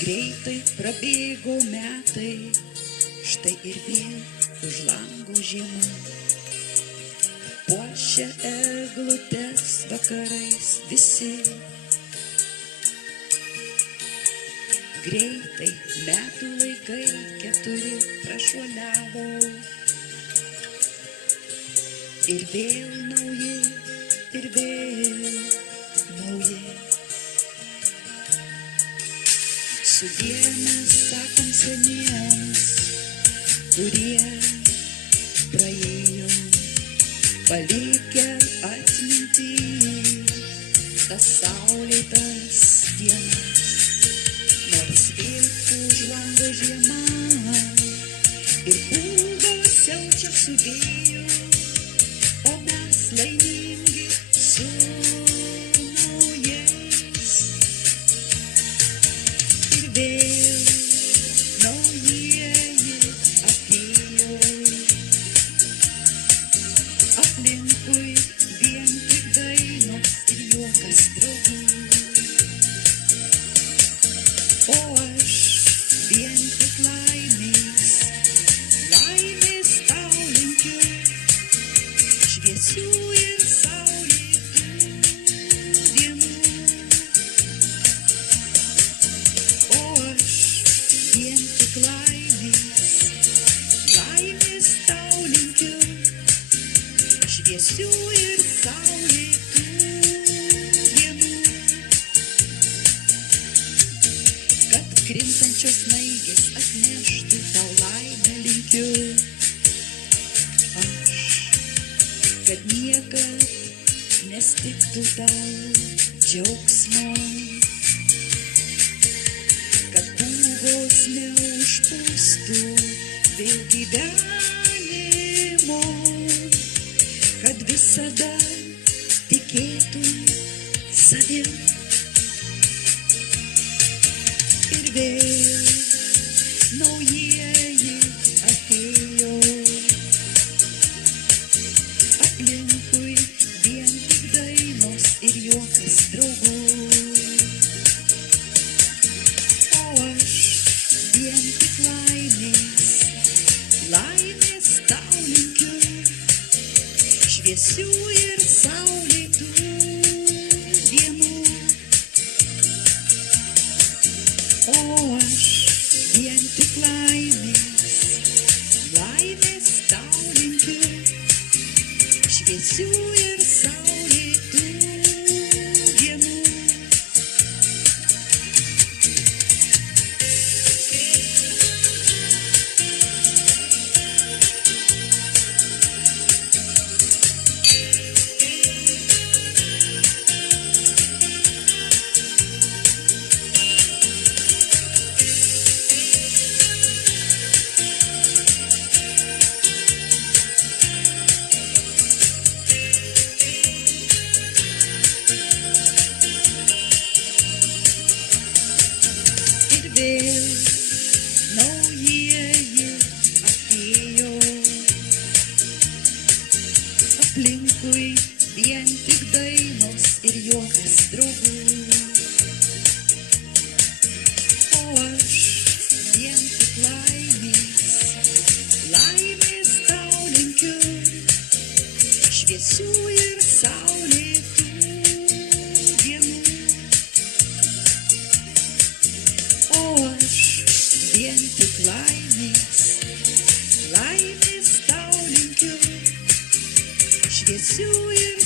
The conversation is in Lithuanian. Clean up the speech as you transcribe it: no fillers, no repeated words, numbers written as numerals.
Greitai prabėgo metai, štai ir vėl už lango žiema. Puošia eglutes vakarais visi. Greitai metų laikai 4 prašuoliavo. Ir vėl nauji, ir vėl nauji. Sudie mes sakom seniems, kurie praėjo, palikę atminty tas saulėtas dienas. Nors vėl už lango žiema ir pūga siaučia su vėju, o mes laimingi su naujais. Ir vėl naujieji atėjo, aplinkui vien tik dainos ir juokas draugų. O aš vien tik laimės, laimės tau linkiu, šviesių ir saulėtų dienų. O aš vien tik laimės, laimės tau linkiu, šviesių ir saulėtų dienų. Kad krintančios snaigės atneštų tau laimę linkiu aš, kad niekad nestigtų tau džiaugsmo, kad pūgos neužpūstų vėl gyvenimo, kad visada tikėtum savim. Ir vėl naujieji atėjo, aplinkui vien tik dainos ir juokas draugų. O aš vien tik laimės, laimės tau linkiu, šviesių ir saulėtų dienų. O aš vien tik laimės, laimės tau linkiu, šviesių ir saulėtų dienų. Ir vėl naujieji atėjo, aplinkui vien tik dainos ir juokas draugų. O aš vien tik laimės, laimės tau linkiu, šviesių ir saulėtų dienų. O aš vien tik laimės, laimės tau linkiu, šviesių ir